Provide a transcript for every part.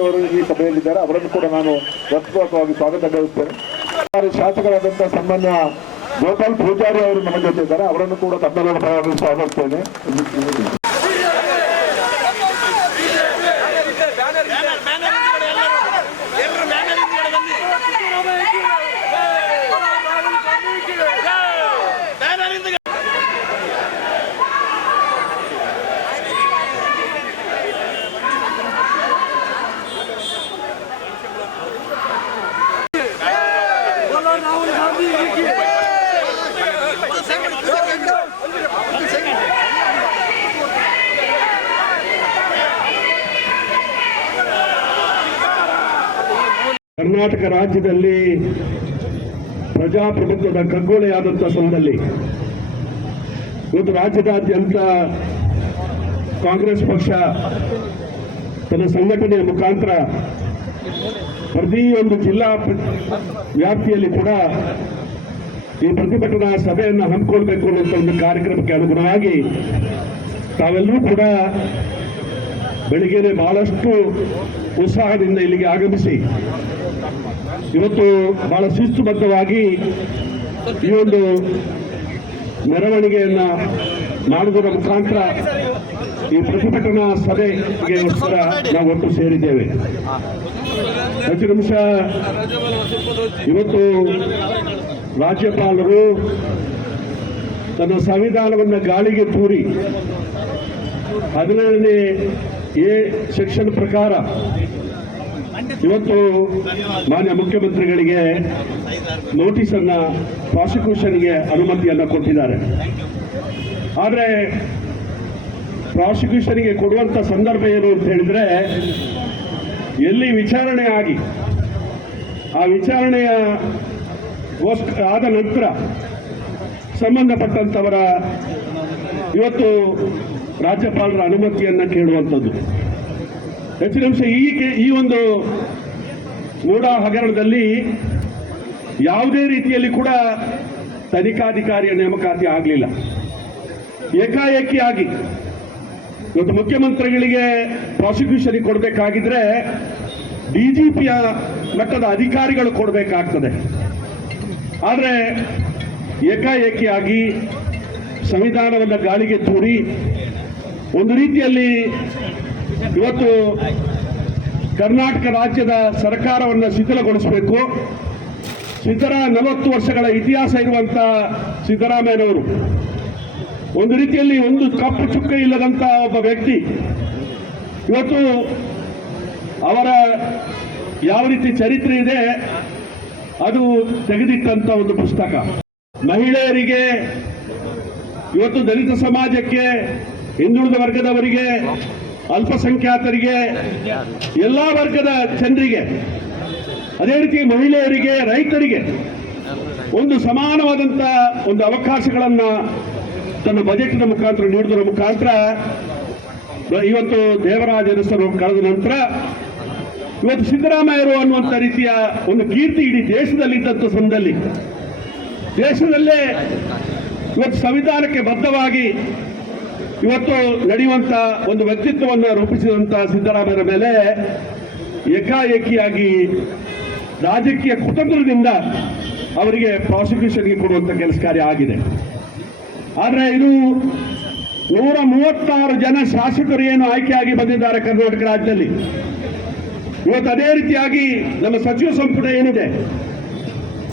ಅವರು ಈ ಸಭೆಯಲ್ಲಿದ್ದಾರೆ ಅವರನ್ನು ಕೂಡ ನಾನು ರತ್ಪೂರ್ವಕವಾಗಿ ಸ್ವಾಗತ ಬಯಸುತ್ತೇನೆ ಶಾಸಕರಾದಂತಹ ಸಂಬಂಧ ಗೋಪಾಲ್ ಪೂಜಾರಿ ಅವರು ನಮ್ಮ ಜೊತೆ ಇದ್ದಾರೆ. ಅವರನ್ನು ಕೂಡ ತಮ್ಮೆಲ್ಲರ ಸ್ವಾಗತಿಸ್ತೇನೆ. ಕರ್ನಾಟಕ ರಾಜ್ಯದಲ್ಲಿ ಪ್ರಜಾಪ್ರಭುತ್ವದ ಕಗ್ಗೊಲೆಯಾದಂಥ ಸಮಯದಲ್ಲಿ ಇವತ್ತು ರಾಜ್ಯದಾದ್ಯಂತ ಕಾಂಗ್ರೆಸ್ ಪಕ್ಷ ತನ್ನ ಸಂಘಟನೆಯ ಮುಖಾಂತರ ಪ್ರತಿಯೊಂದು ಜಿಲ್ಲಾ ವ್ಯಾಪ್ತಿಯಲ್ಲಿ ಕೂಡ ಈ ಪ್ರತಿಭಟನಾ ಸಭೆಯನ್ನು ಹಮ್ಮಿಕೊಳ್ಬೇಕು ಅನ್ನುವಂಥ ಒಂದು ಕಾರ್ಯಕ್ರಮಕ್ಕೆ ಅನುಗುಣವಾಗಿ ತಾವೆಲ್ಲರೂ ಕೂಡ ಬೆಳಿಗ್ಗೆನೆ ಬಹಳಷ್ಟು ಉತ್ಸಾಹದಿಂದ ಇಲ್ಲಿಗೆ ಆಗಮಿಸಿ. ಇವತ್ತು ಬಹಳ ಶಿಸ್ತುಬದ್ಧವಾಗಿ ಈ ಒಂದು ಮೆರವಣಿಗೆಯನ್ನ ಮಾಡುವುದರ ಮುಖಾಂತರ ಈ ಪ್ರತಿಭಟನಾ ಸಭೆಗೆ ನಾವು ಒಟ್ಟು ಸೇರಿದ್ದೇವೆ. ಪ್ರತಿ ನಿಮಿಷ. ಇವತ್ತು ರಾಜ್ಯಪಾಲರು ತನ್ನ ಸಂವಿಧಾನವನ್ನು ಗಾಳಿಗೆ ತೂರಿ, ಹದಿನೇಳನೇ ಎ ಸೆಕ್ಷನ್ ಪ್ರಕಾರ ಇವತ್ತು ಮಾನ್ಯ ಮುಖ್ಯಮಂತ್ರಿಗಳಿಗೆ ನೋಟಿಸ್ ಅನ್ನ ಪ್ರಾಸಿಕ್ಯೂಷನ್ಗೆ ಅನುಮತಿಯನ್ನ ಕೊಟ್ಟಿದ್ದಾರೆ. ಆದರೆ ಪ್ರಾಸಿಕ್ಯೂಷನ್ಗೆ ಕೊಡುವಂತ ಸಂದರ್ಭ ಏನು ಅಂತ ಹೇಳಿದ್ರೆ ಎಲ್ಲಿ ವಿಚಾರಣೆ ಆಗಿ ಆ ವಿಚಾರಣೆಯ ಆದ ನಂತರ ಸಂಬಂಧಪಟ್ಟಂತವರ ಇವತ್ತು ರಾಜ್ಯಪಾಲರ ಅನುಮತಿಯನ್ನ ಕೇಳುವಂಥದ್ದು. ಹೆಚ್ಚಿನ ಅಂಶ ಈ ಈ ಒಂದು ಮೂಢ ಹಗರಣದಲ್ಲಿ ಯಾವುದೇ ರೀತಿಯಲ್ಲಿ ಕೂಡ ತನಿಖಾಧಿಕಾರಿಯ ನೇಮಕಾತಿ ಆಗಲಿಲ್ಲ. ಏಕಾಏಕಿ ಆಗಿ ಇವತ್ತು ಮುಖ್ಯಮಂತ್ರಿಗಳಿಗೆ ಪ್ರಾಸಿಕ್ಯೂಷನ್ ಕೊಡಬೇಕಾಗಿದ್ರೆ ಪಿಯ ಮಟ್ಟದ ಅಧಿಕಾರಿಗಳು ಕೊಡಬೇಕಾಗ್ತದೆ. ಆದರೆ ಏಕಾಏಕಿಯಾಗಿ ಸಂವಿಧಾನವನ್ನು ಗಾಳಿಗೆ ತೂರಿ ಒಂದು ರೀತಿಯಲ್ಲಿ ಇವತ್ತು ಕರ್ನಾಟಕ ರಾಜ್ಯದ ಸರ್ಕಾರವನ್ನು ಶಿಥಿಲಗೊಳಿಸಬೇಕು. ಸಿದ್ದರ ನಲವತ್ತು ವರ್ಷಗಳ ಇತಿಹಾಸ ಇರುವಂತ ಸಿದ್ದರಾಮಯ್ಯನವರು. ಒಂದು ರೀತಿಯಲ್ಲಿ ಒಂದು ಕಪ್ಪು ಚುಕ್ಕ ಇಲ್ಲದಂತ ಒಬ್ಬ ವ್ಯಕ್ತಿ. ಇವತ್ತು ಅವರ ಯಾವ ರೀತಿ ಚರಿತ್ರೆ ಇದೆ, ಅದು ತೆಗೆದಿಟ್ಟಂತ ಒಂದು ಪುಸ್ತಕ. ಮಹಿಳೆಯರಿಗೆ, ಇವತ್ತು ದಲಿತ ಸಮಾಜಕ್ಕೆ ಹಿಂದುಳಿದ ವರ್ಗದವರಿಗೆ, ಅಲ್ಪಸಂಖ್ಯಾತರಿಗೆ, ಎಲ್ಲ ವರ್ಗದ ಜನರಿಗೆ, ಅದೇ ರೀತಿ ಮಹಿಳೆಯರಿಗೆ, ರೈತರಿಗೆ ಒಂದು ಸಮಾನವಾದಂತ ಒಂದು ಅವಕಾಶಗಳನ್ನು ತನ್ನ ಬಜೆಟ್ನ ಮುಖಾಂತರ ನೀಡುವುದರ ಮುಖಾಂತರ ಇವತ್ತು ದೇವರಾಜ ಅರಸರು ಕಳೆದ ನಂತರ ಇವತ್ತು ಸಿದ್ದರಾಮಯ್ಯರು ಅನ್ನುವಂಥ ರೀತಿಯ ಒಂದು ಕೀರ್ತಿ ಇಡೀ ದೇಶದಲ್ಲಿದ್ದಂಥ ಸಂದಲ್ಲಿ ದೇಶದಲ್ಲೇ ಇವತ್ತು ಸಂವಿಧಾನಕ್ಕೆ ಬದ್ಧವಾಗಿ ಇವತ್ತು ನಡೆಯುವಂತ ಒಂದು ವ್ಯಕ್ತಿತ್ವವನ್ನು ರೂಪಿಸಿದಂತ ಸಿದ್ದರಾಮಯ್ಯರ ಮೇಲೆ ಏಕಾಏಕಿಯಾಗಿ ರಾಜಕೀಯ ಕುತಂತ್ರದಿಂದ ಅವರಿಗೆ ಪ್ರಾಸಿಕ್ಯೂಷನ್ಗೆ ಕೊಡುವಂತ ಕೆಲಸ ಕಾರ್ಯ ಆಗಿದೆ. ಆದರೆ ಇದು ನೂರ ಮೂವತ್ತಾರು ಜನ ಶಾಸಕರು ಏನು ಆಯ್ಕೆಯಾಗಿ ಬಂದಿದ್ದಾರೆ ಕರ್ನಾಟಕ ರಾಜ್ಯದಲ್ಲಿ. ಇವತ್ತು ಅದೇ ರೀತಿಯಾಗಿ ನಮ್ಮ ಸಚಿವ ಸಂಪುಟ ಏನಿದೆ?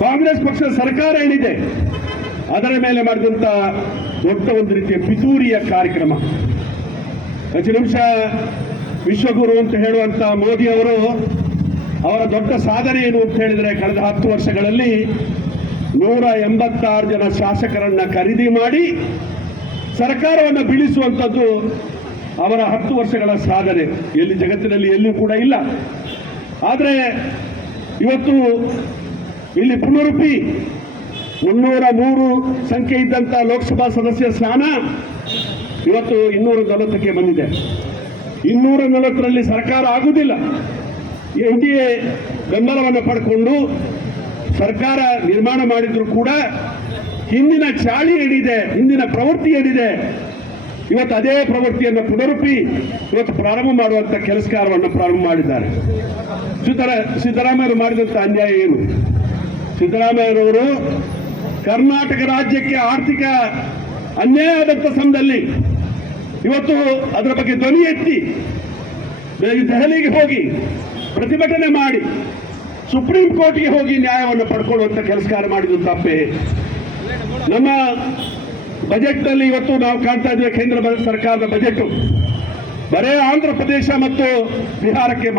ಕಾಂಗ್ರೆಸ್ ಪಕ್ಷದ ಸರ್ಕಾರ ಏನಿದೆ? ಅದರ ಮೇಲೆ ಮಾಡಿದಂತ ದೊಡ್ಡ ಒಂದು ರೀತಿಯ ಪಿತೂರಿಯ ಕಾರ್ಯಕ್ರಮ. ಹೆಚ್ಚು ನಿಮಿಷ, ವಿಶ್ವಗುರು ಅಂತ ಹೇಳುವಂತ ಮೋದಿ ಅವರು ಅವರ ದೊಡ್ಡ ಸಾಧನೆ ಏನು ಅಂತ ಹೇಳಿದ್ರೆ ಕಳೆದ ಹತ್ತು ವರ್ಷಗಳಲ್ಲಿ ನೂರ ಎಂಬತ್ತಾರು ಜನ ಶಾಸಕರನ್ನ ಖರೀದಿ ಮಾಡಿ ಸರ್ಕಾರವನ್ನು ಬೀಳಿಸುವಂಥದ್ದು ಅವರ ಹತ್ತು ವರ್ಷಗಳ ಸಾಧನೆ. ಎಲ್ಲಿ ಜಗತ್ತಿನಲ್ಲಿ ಎಲ್ಲೂ ಕೂಡ ಇಲ್ಲ. ಆದರೆ ಇವತ್ತು ಇಲ್ಲಿ ಪುನರುಪಿ ಮುನ್ನೂರ ಮೂರು ಸಂಖ್ಯೆ ಇದ್ದಂಥ ಲೋಕಸಭಾ ಸದಸ್ಯ ಸ್ಥಾನ ಇವತ್ತು ಇನ್ನೂರ ನಲವತ್ತಕ್ಕೆ ಬಂದಿದೆ. ಇನ್ನೂರ ನಲವತ್ತರಲ್ಲಿ ಸರ್ಕಾರ ಆಗುವುದಿಲ್ಲ. ಎನ್ ಡಿ ಎ ಬೆಂಬಲವನ್ನು ಪಡ್ಕೊಂಡು ಸರ್ಕಾರ ನಿರ್ಮಾಣ ಮಾಡಿದ್ರು ಕೂಡ ಹಿಂದಿನ ಚಾಳಿ ಏನಿದೆ ಹಿಂದಿನ ಪ್ರವೃತ್ತಿ ಏನಿದೆ ಇವತ್ತು ಅದೇ ಪ್ರವೃತ್ತಿಯನ್ನು ಪುನರುಪಿ ಇವತ್ತು ಪ್ರಾರಂಭ ಮಾಡುವಂಥ ಕೆಲಸ ಕಾರ್ಯವನ್ನು ಪ್ರಾರಂಭ ಮಾಡಿದ್ದಾರೆ. ಸಿದ್ದರ ಸಿದ್ದರಾಮಯ್ಯರು ಮಾಡಿದಂಥ ಅನ್ಯಾಯ ಏನು? ಸಿದ್ದರಾಮಯ್ಯರವರು ಕರ್ನಾಟಕ ರಾಜ್ಯಕ್ಕೆ ಆರ್ಥಿಕ ಅನ್ಯಾಯ ಆದಂಥ ಸಮಯದಲ್ಲಿ ಇವತ್ತು ಅದರ ಬಗ್ಗೆ ಧ್ವನಿ ಎತ್ತಿ ದೆಹಲಿಗೆ ಹೋಗಿ ಪ್ರತಿಭಟನೆ ಮಾಡಿ ಸುಪ್ರೀಂ ಕೋರ್ಟ್ಗೆ ಹೋಗಿ ನ್ಯಾಯವನ್ನು ಪಡ್ಕೊಳ್ಳುವಂತ ಕೆಲಸ ಮಾಡಿದ್ದು ತಪ್ಪೇ. ನಮ್ಮ ಬಜೆಟ್ನಲ್ಲಿ ಇವತ್ತು ನಾವು ಕಾಣ್ತಾ ಇದ್ದೇವೆ ಕೇಂದ್ರ ಸರ್ಕಾರದ ಬಜೆಟ್ ಬರೇ ಆಂಧ್ರ ಪ್ರದೇಶ ಮತ್ತು ಬಿಹಾರಕ್ಕೆ